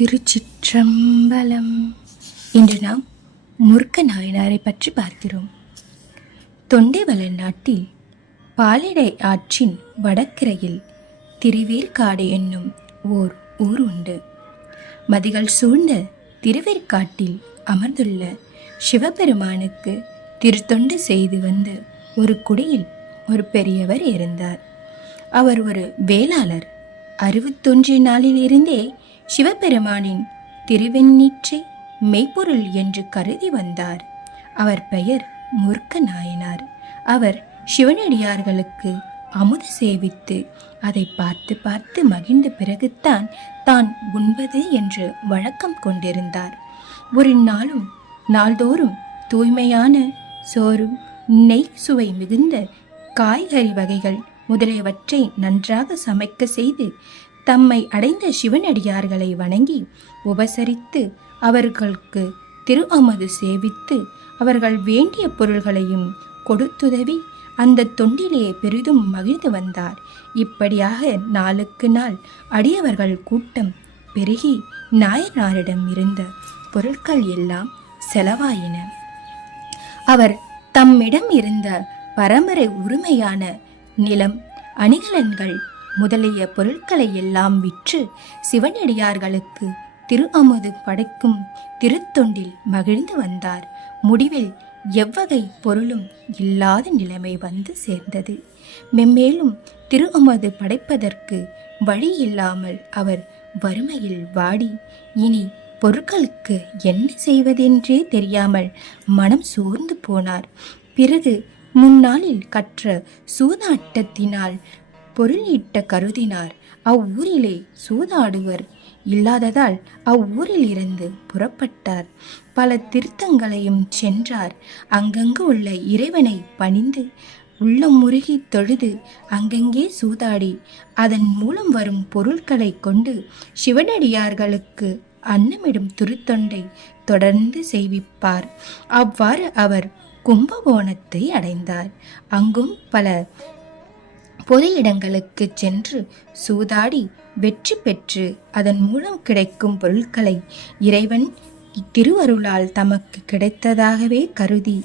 திருச்சிற்றம்பலம். இன்று நாம் முருக்க நாயனாரை பற்றி பார்க்கிறோம். தொண்டைவள நாட்டில் பாலடை ஆற்றின் வடக்கரையில் திருவேற்காடு என்னும் ஓர் ஊர் உண்டு. மதிகள் சூழ்ந்த திருவேற்காட்டில் அமர்ந்துள்ள சிவபெருமானுக்கு திருத்தொண்டு செய்து வந்த ஒரு குடியில் ஒரு பெரியவர் இருந்தார். அவர் ஒரு வேளாளர். 61 நாளில் இருந்தே சிவபெருமானின் திருவெண்ணீற்றை மெய்ப்பொருள் என்று கருதி வந்தார். அவர் பெயர் முருக்க நாயனார். அவர் சிவனடியார்களுக்கு அமுது சேவித்து அதை பார்த்து பார்த்து மகிழ்ந்த பிறகுத்தான் தான் உண்பது என்று வழக்கம் கொண்டிருந்தார். ஒரு நாள்தோறும் தூய்மையான சோறு, நெய் சுவை மிகுந்த காய்கறி வகைகள் முதலியவற்றை நன்றாக சமைக்க செய்து தம்மை அடைந்த சிவனடியார்களை வணங்கி உபசரித்து அவர்களுக்கு திரு அமுது சேவித்து அவர்கள் வேண்டிய பொருள்களையும் கொடுத்துதவி அந்த தொண்டிலே பெரிதும் மகிழ்ந்து வந்தார். இப்படியாக நாளுக்கு நாள் அடியவர்கள் கூட்டம் பெருகி நாயனாரிடம் இருந்த பொருட்கள் எல்லாம் செலவாயின. அவர் தம்மிடம் இருந்த பரம்பரை உரிமையான நிலம், அணிகலன்கள் முதலிய பொருட்களை எல்லாம் விற்று சிவனடியார்களுக்கு திரு அமுது படைக்கும் திருத்தொண்டில் மகிழ்ந்து வந்தார். முடிவில் எவ்வகை பொருளும் இல்லாத நிலைமை வந்து சேர்ந்தது. மென்மேலும் திரு அமுது படைப்பதற்கு வழி இல்லாமல் அவர் வறுமையில் வாடி இனி பொருட்களுக்கு என்ன செய்வதென்றே தெரியாமல் மனம் சோர்ந்து போனார். பிறகு முன்னாளில் கற்ற சூதாட்டத்தினால் பொருள் ஈட்ட கருதினார். அவ்வூரிலே சூதாடுவர் இல்லாததால் அவ்வூரில் இருந்து புறப்பட்டார். பல திருத்தங்களையும் சென்றார். அங்கங்கு உள்ள இறைவனை பணிந்து உள்ளம் முருகி தொழுது அங்கங்கே சூதாடி அதன் மூலம் வரும் பொருட்களை கொண்டு சிவனடியார்களுக்கு அன்னமிடும் திருத்தொண்டை தொடர்ந்து செய்விப்பார். அவ்வாறு அவர் கும்பகோணத்தை அடைந்தார். அங்கும் பல பொது இடங்களுக்கு சென்று சூதாடி வெற்றி பெற்று அதன் மூலம் கிடைக்கும் பொருட்களை இறைவன் திருவருளால் தமக்கு கிடைத்ததாகவே கருதி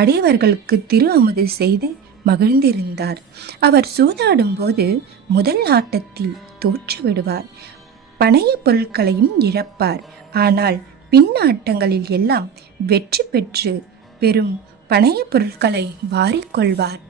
அடியவர்களுக்கு திரு அமுது செய்து மகிழ்ந்திருந்தார். அவர் சூதாடும் போது முதல் ஆட்டத்தில் தோற்று விடுவார். பணைய பொருட்களையும் இழப்பார். ஆனால் பின்னாட்டங்களில் எல்லாம் வெற்றி பெற்று பெரும் பணைய பொருட்களை வாரிக்கொள்வார்.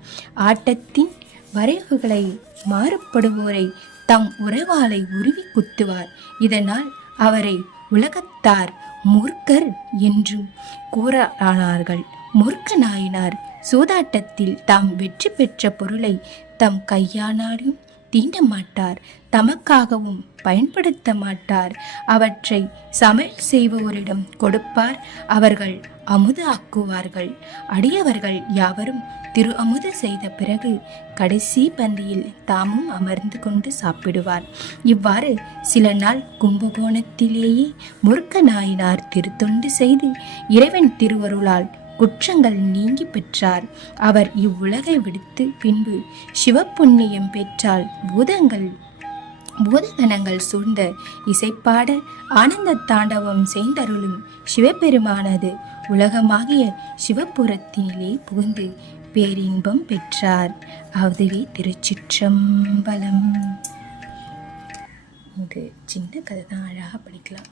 ஆட்டத்தின் வரைவுகளை மாறுபடுவோரை தம் உறவாலை உருவி குத்துவார். இதனால் அவரை உலகத்தார் மூர்க்கர் என்றும் கூறானார்கள். முருக்க நாயனார் சூதாட்டத்தில் தாம் வெற்றி பெற்ற பொருளை தம் கையானாலும் தீண்ட மாட்டார், தமக்காகவும் பயன்படுத்த மாட்டார். அவற்றை சமையல் செய்பவரிடம் கொடுப்பார். அவர்கள் அமுது ஆக்குவார்கள். அடியவர்கள் யாவரும் திரு அமுது செய்த பிறகு கடைசி பந்தியில் தாமும் அமர்ந்து கொண்டு சாப்பிடுவார். இவ்வாறு சில நாள் கும்பகோணத்திலேயே முருக்க நாயனார் திருத்தொண்டு செய்து இறைவன் திருவருளால் குற்றங்கள் நீங்கி பெற்றார். அவர் இவ்வுலகை விடுத்து பின்பு சிவப்புண்ணியம் பெற்றால் பூதகணங்கள் சூழ்ந்த இசைப்பாட ஆனந்த தாண்டவம் செய்தருளும் சிவபெருமானது உலகமாகிய சிவபுரத்தினிலே புகுந்து பேரின்பம் பெற்றார். அதுவே திருச்சிற்றம்பலம். இது சின்ன கதை தான், அழகாக படிக்கலாம்.